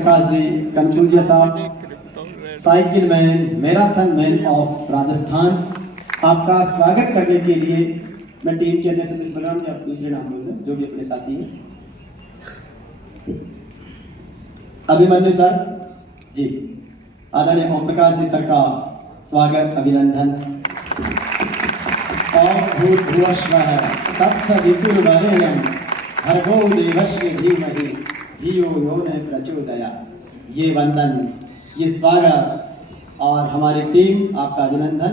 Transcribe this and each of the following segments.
प्रकाश जी कंसुलजिया साहब, cycle man, marathon man of Rajasthan, आपका स्वागत करने के लिए मैं टीम के अपने सदस्य बना के आप दूसरे नाम बोल दें जो भी अपने साथी हैं। अभिमन्यु सर जी, आदरणीय ओम प्रकाश जी सर का स्वागत अभिनंदन। भूर्भुवस्वः तत्सवितुर्वरेण्यं भर्गो देवस्य धीमहि धियो यो न प्रचोदयात्। ये वंदन, ये स्वागत और हमारी टीम आपका अभिनंदन।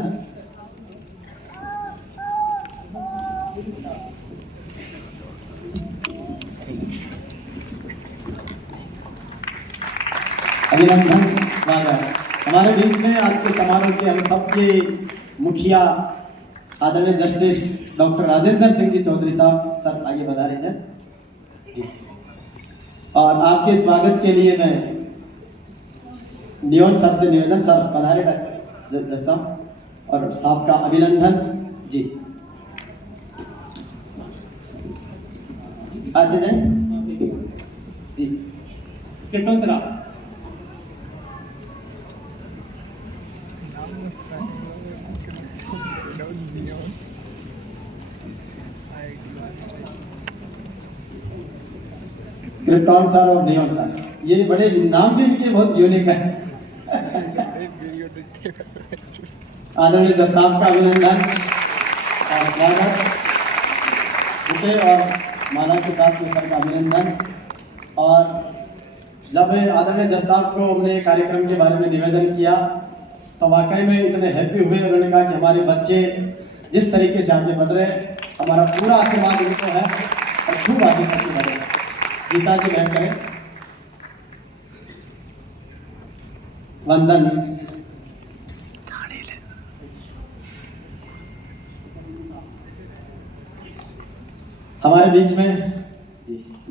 अभिनंदन, स्वागत। हमारे बीच में आज के समारोह के हम सबके मुखिया आदरणीय जस्टिस डॉक्टर राजेंद्र सिंह जी चौधरी साहब, सर आगे बता रहे हैं जी। और आपके स्वागत के लिए मैं लियोन सर से निवेदन, सर पधारे जज साहब और साहब का अभिनंदन जी। आते जाए जी। किटों सर आप क्रिप्टॉन सर और नियोन सर, ये बड़े नाम भी इनके बहुत यूनिक है। आदरणीय जज साहब का अभिनंदन और स्वागत। बुके और माला के साथ में सर का अभिनंदन। और जब आदरणीय जज साहब को हमने कार्यक्रम के बारे में निवेदन किया तो वाकई में इतने हैप्पी हुए। उन्होंने कहा कि हमारे बच्चे जिस तरीके से आगे बढ़ रहे हैं, हमारा पूरा आशीर्वाद उनको है और खूब आगे तक बढ़े। गीता जी बैठ करें, वंदन। हमारे बीच में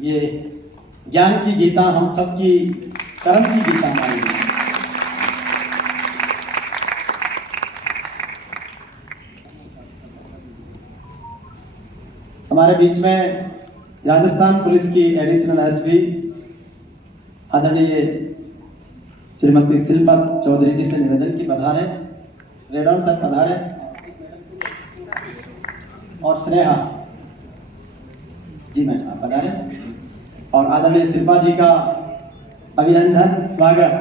ये ज्ञान की गीता, हम सबकी कर्म की गीता हमारी हमारे बीच में राजस्थान पुलिस की एडिशनल एसपी आदरणीय श्रीमती शिल्पा चौधरी जी से निवेदन की पधारे। रेडॉन सर पधारे और स्नेहा जी मैं पधारे। और आदरणीय शिल्पा जी का अभिनंदन, स्वागत।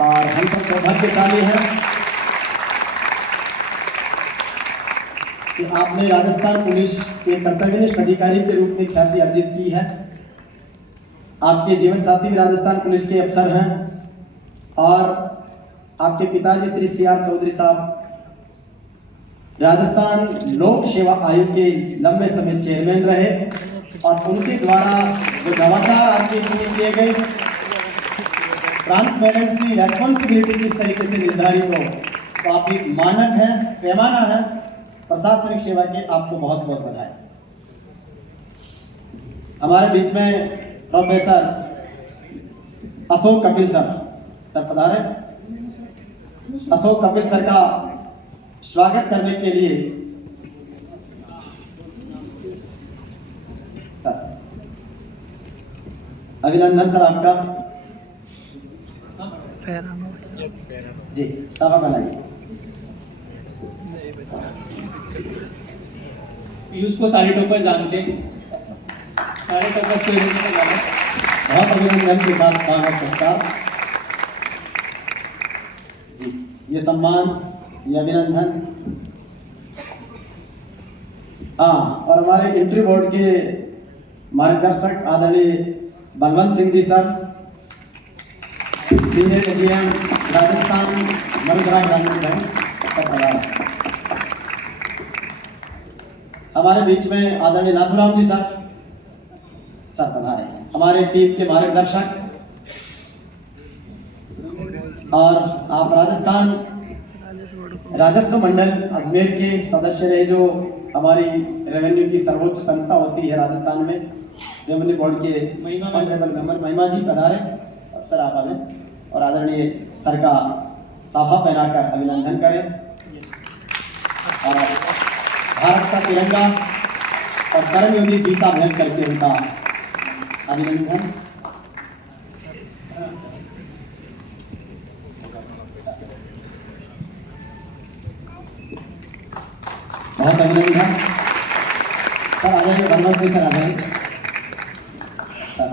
और हम सब सौभाग्यशाली हैं कि आपने राजस्थान पुलिस के कर्तव्यनिष्ठ अधिकारी के रूप में ख्याति अर्जित की है। आपके जीवन साथी भी राजस्थान पुलिस के अफसर हैं और आपके पिताजी श्री CR चौधरी साहब राजस्थान लोक सेवा आयोग के लंबे समय चेयरमैन रहे और उनके द्वारा जो नवाचार आपके इसमें किए गए, ट्रांसपेरेंसी, रेस्पॉन्सिबिलिटी किस तरीके से निर्धारित हो, तो आप एक मानक है, पैमाना है प्रशासनिक सेवा की। आपको बहुत बहुत बधाई। हमारे बीच में professor Ashok Kapil sir, sir पधारे। अशोक कपिल सर का स्वागत करने के लिए अभिनंदन सर आपका जी। सभा बनाइए। पीयूष को सारे टॉपर जानते हैं, सारे टॉपर्स को बहुत अभिनंदन के साथ स्वागत सत्कार। ये सम्मान, ये अभिनंदन। हाँ, और हमारे इंट्री बोर्ड के मार्गदर्शक आदरणीय Balwant Singh ji sir, senior AGM Rajasthan Marudhara Gramin bank, सब पधारे। हमारे बीच में आदरणीय नाथुराम जी सर, सर पधारे। हमारे टीम के मार्गदर्शक और आप राजस्थान राजस्व मंडल अजमेर के सदस्य रहे, जो हमारी रेवेन्यू की सर्वोच्च संस्था होती है राजस्थान में, रेवेन्यू बोर्ड के ऑनरेबल मेंबर महिमा जी पधारे। सर आप आ जाए और आदरणीय सर का साफा पहनाकर अभिनंदन करें। और भारत का तिरंगा और कर्मयोगी गीता भेंट करके उनका अभिनंदन। बहुत अभिनंदन। सर आ जाइए, बलवंत जी सर आ जाइए। सर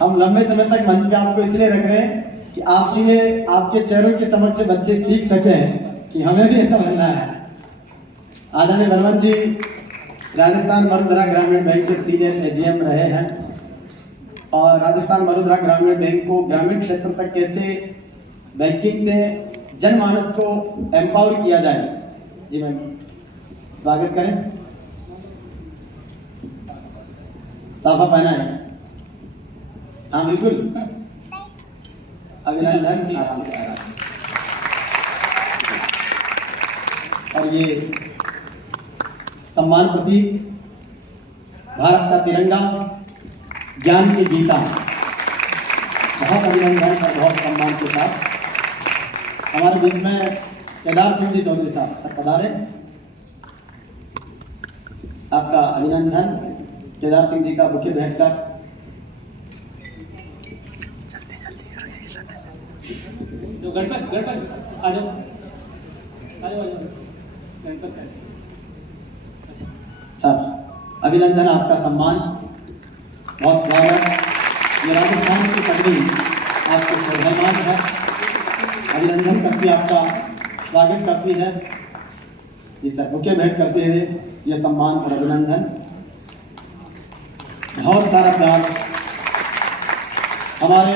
हम लंबे समय तक मंच पे आपको इसलिए रख रहे हैं कि आपसे आपके चेहरों की चमक से बच्चे सीख सकें कि हमें भी ऐसा बनना है। आदरणीय बलवंत जी राजस्थान मरुधरा ग्रामीण बैंक के सीनियर एजीएम रहे हैं और राजस्थान मरुधरा ग्रामीण बैंक को ग्रामीण क्षेत्र तक कैसे बैंकिंग से जनमानस को एम्पावर किया जाए। जी मैम, स्वागत करें। साफा पहना है? हाँ बिल्कुल, अभिनंदन। आराम से आराम से। और ये सम्मान प्रतीक भारत का तिरंगा, ज्ञान की गीता, बहुत अभिनंदन और बहुत सम्मान के साथ हमारे बीच में केदार सिंह जी चौधरी साहब सब पधारे। आपका अभिनंदन। केदार सिंह जी का बुके भेंट कर तो गणपत आ जाओ, आ जाओ गणपत सर अभिनंदन, आपका सम्मान, बहुत स्वागत। ये राजस्थान की पगड़ी आपको श्रद्धामान है, अभिनंदन करती आपका स्वागत करती है। जी सर, बुके भेंट करते हुए ये सम्मान और अभिनंदन, बहुत सारा प्यार। हमारे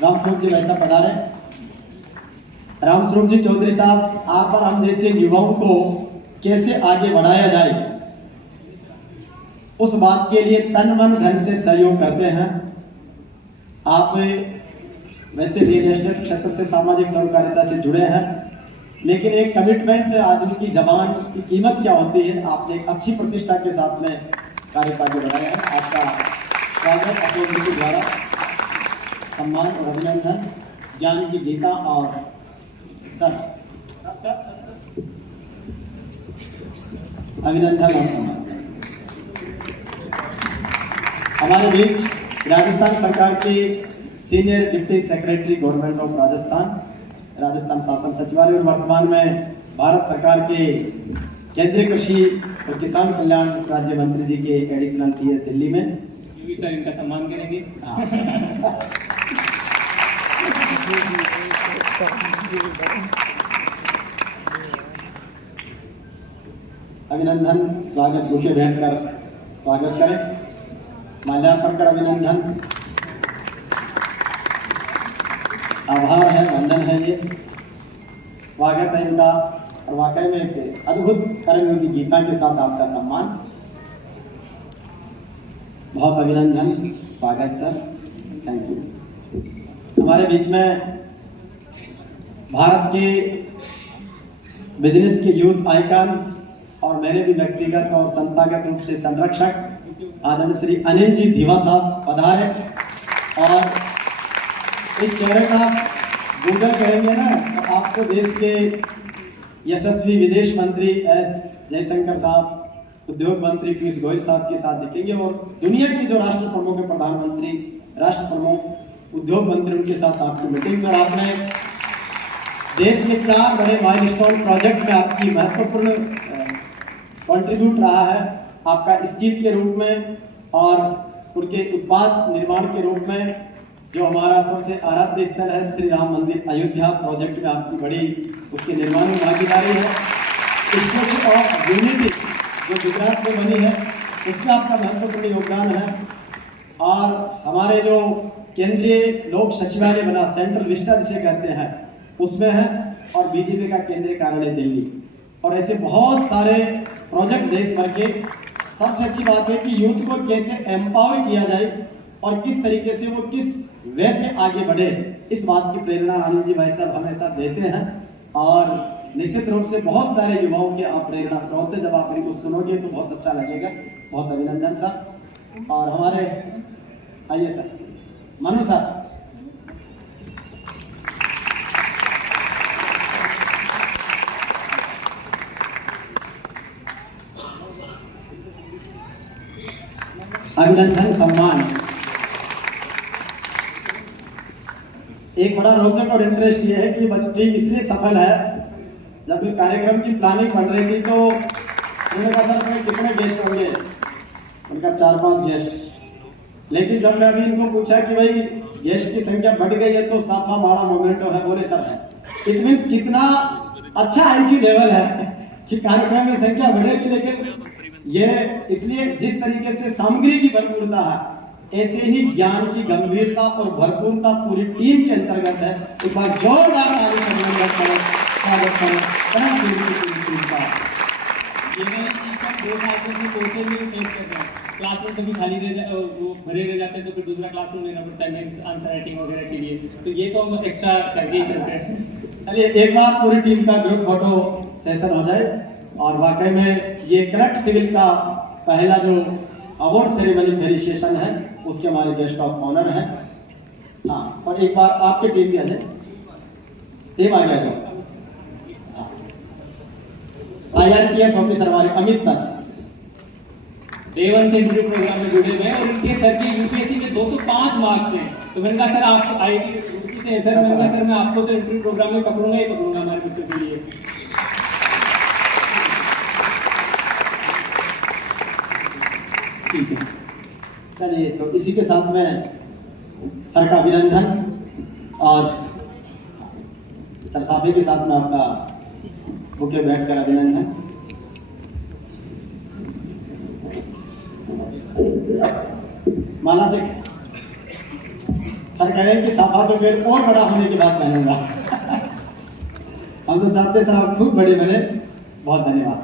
रामस्वरूप जी वैसा पधारे। रामस्वरूप जी चौधरी साहब, आप और हम जैसे युवाओं को कैसे आगे बढ़ाया जाए उस बात के लिए तन मन धन से सहयोग करते हैं। आप वैसे रियल एस्टेट क्षेत्र से सामाजिक सहकारिता से जुड़े हैं, लेकिन एक कमिटमेंट आदमी की जबान की कीमत क्या होती है, आपने एक अच्छी प्रतिष्ठा के साथ में कार्य आगे बढ़ाया है। आपका स्वागत अशोक जी के द्वारा सम्मान और अभिनंदन, ज्ञान की गीता और सर अभिनंदन और सम्मान। हमारे बीच राजस्थान सरकार के senior deputy secretary government of Rajasthan शासन सचिवालय और वर्तमान में भारत सरकार के केंद्रीय कृषि और किसान कल्याण राज्य मंत्री जी के एडिशनल पीएस दिल्ली में, ये भी सर इनका सम्मान करेंगे। अभिनंदन, स्वागत, बुके भेंट कर स्वागत करें, माल्यार्पण कर अभिनंदन, आभार है, वंदन है, ये स्वागत है इनका। और वाकई में एक अद्भुत कर्मयोगी गीता के साथ आपका सम्मान, बहुत अभिनंदन, स्वागत सर, थैंक यू। हमारे बीच में भारत के बिजनेस के यूथ आइकन और मेरे भी व्यक्तिगत और संस्थागत रूप से संरक्षक आदरणीय श्री अनिल जी धीवा साहब पधारे। और इस चेहरे का गूगल करेंगे ना तो आपको देश के यशस्वी विदेश मंत्री एस जयशंकर साहब, उद्योग मंत्री पीयूष गोयल साहब के साथ दिखेंगे और दुनिया की जो राष्ट्र प्रमुख है, प्रधानमंत्री, राष्ट्र प्रमुख, उद्योग मंत्री, उनके साथ आपकी मीटिंग्स। और आपने देश के 4 बड़े माइलस्टोन प्रोजेक्ट में आपकी महत्वपूर्ण कंट्रीब्यूट रहा है, आपका स्किल के रूप में और उनके उत्पाद निर्माण के रूप में। जो हमारा सबसे आराध्य स्थल है श्री राम मंदिर अयोध्या प्रोजेक्ट में आपकी बड़ी उसके निर्माण में भागीदारी है। स्टैच्यू ऑफ यूनिटी जो गुजरात में बनी है उसमें आपका महत्वपूर्ण योगदान है। और हमारे जो केंद्रीय लोक सचिवालय बना, सेंट्रल विस्टा जिसे कहते हैं, उसमें है। और बीजेपी का केंद्रीय कार्यालय दिल्ली, और ऐसे बहुत सारे प्रोजेक्ट देश भर के। सबसे अच्छी बात है कि यूथ को कैसे एम्पावर किया जाए और किस तरीके से वो किस वे से आगे बढ़े, इस बात की प्रेरणा अनिल जी भाई साहब हमेशा देते हैं। और निश्चित रूप से बहुत सारे युवाओं के आप प्रेरणा स्रोत है, जब आप इनको सुनोगे तो बहुत अच्छा लगेगा। बहुत अभिनंदन सर। और हमारे आइए सर, मनु सर। अभिनंदन, सम्मान। एक बड़ा रोचक और इंटरेस्ट ये है कि टीम इसलिए सफल है, जब ये कार्यक्रम की प्लानिंग बन रही थी तो उन्होंने कहा सर अपने कितने गेस्ट होंगे, उनका 4-5 गेस्ट। लेकिन जब मैं अभी इनको पूछा कि भाई गेस्ट की संख्या बढ़ गई है तो साफा माड़ा मोमेंटो है, बोले सर है। इट मीन्स कितना अच्छा IQ लेवल है कि कार्यक्रम में संख्या बढ़ेगी, लेकिन ये इसलिए जिस तरीके से सामग्री की भरपूरता है ऐसे ही ज्ञान की गंभीरता और भरपूरता पूरी टीम के अंतर्गत है। एक बार जोरदार ताली से स्वागत करें टीम का। ये मैंने चीज का 2 साल से अपने कोर्सेज में फेस कर रहा है। क्लासरूम कभी खाली वो भरे रह जाते हैं तो फिर दूसरा क्लासरूम लेना पड़ता है मेंस आंसर राइटिंग वगैरह के लिए, तो ये तो हम एक्स्ट्रा करके ही चलते हैं। चलिए एक बार पूरी टीम का ग्रुप फोटो सेशन हो जाए। और वाकई में ये करेक्ट सिविल का पहला जो अवार्ड सेरेमनी फेलिसिएशन है उसके हमारे गेस्ट ऑफ ऑनर हैं। हाँ, और एक बार आपके टीम भी आ जाए, टीम आगे आ जाओ। IRPS ऑफिसर हमारे अमित सर देवन से इंटरव्यू प्रोग्राम में जुड़े हुए हैं और इनके सर की यूपीएससी में 205 मार्क्स हैं। तो मैंने कहा सर आपको आईटी यूपी से है सर, मैंने कहा सर मैं आपको तो इंटरव्यू प्रोग्राम में पकड़ूंगा ही पकड़ूंगा हमारे बच्चों के लिए। ठीक है, चलिए तो इसी के साथ में सर का अभिनंदन और सरसाफे के साथ में आपका बुके बैठकर अभिनंदन। माला से सर कह रहे हैं कि साफा तो फिर और बड़ा होने के बाद पहनूंगा। हम तो चाहते हैं सर आप खूब बड़े बने। बहुत धन्यवाद।